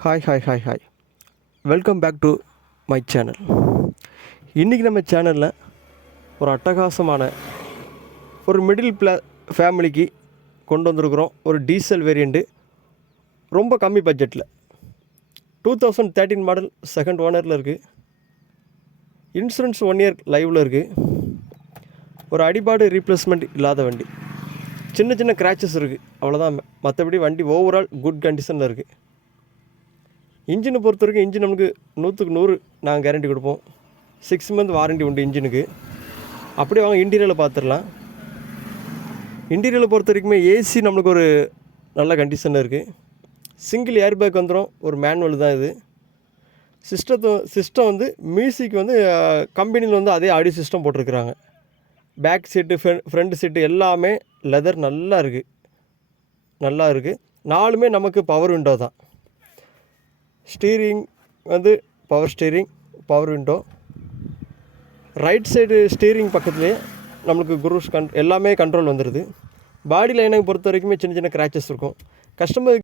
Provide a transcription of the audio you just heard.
Hi. Welcome back to my channel. இன்றைக்கி நம்ம சேனலில் ஒரு அட்டகாசமான ஒரு மிடில் ஃபேமிலிக்கு கொண்டு வந்திருக்கிறோம். ஒரு டீசல் வேரியண்ட்டு, ரொம்ப கம்மி பட்ஜெட்டில் 2013 மாடல், செகண்ட் ஓனரில் இருக்குது. இன்சூரன்ஸ் 1 இயர் லைவில் இருக்குது. ஒரு அடிபாடு ரீப்ளேஸ்மெண்ட் இல்லாத வண்டி. சின்ன கிராச்சஸ் இருக்குது, அவ்வளோதான். மற்றபடி வண்டி ஓவரால் குட் கண்டிஷனில் இருக்குது. இன்ஜினை பொறுத்த வரைக்கும் இன்ஜின் நமக்கு 100க்கு 100 நாங்கள் கேரண்டி கொடுப்போம். 6 மந்த் வாரண்டி உண்டு இன்ஜினுக்கு. அப்படியே வாங்க இன்டீரியரில் பார்த்துடலாம். இன்டீரியரில் பொறுத்த வரைக்குமே ஏசி நம்மளுக்கு ஒரு நல்ல கண்டிஷனில் இருக்குது. சிங்கிள் ஏர் பேக் வந்துடும். ஒரு மேனுவல் தான் இது. சிஸ்டம் வந்து மியூசிக் வந்து கம்பெனியில் வந்து அதே ஆடியோ சிஸ்டம் போட்டிருக்கிறாங்க. பேக் சீட்டு, ஃப்ரண்ட் சீட்டு எல்லாமே லெதர் நல்லா இருக்குது. 4மே நமக்கு பவர் விண்டோ தான். ஸ்டீரிங் வந்து power steering, power window. Right side steering பக்கத்துலேயே நம்மளுக்கு குரூஸ் எல்லாமே கண்ட்ரோல் வந்துடுது. பாடி லைனை பொறுத்த வரைக்குமே சின்ன கிராச்சஸ் இருக்கும். கஸ்டமர்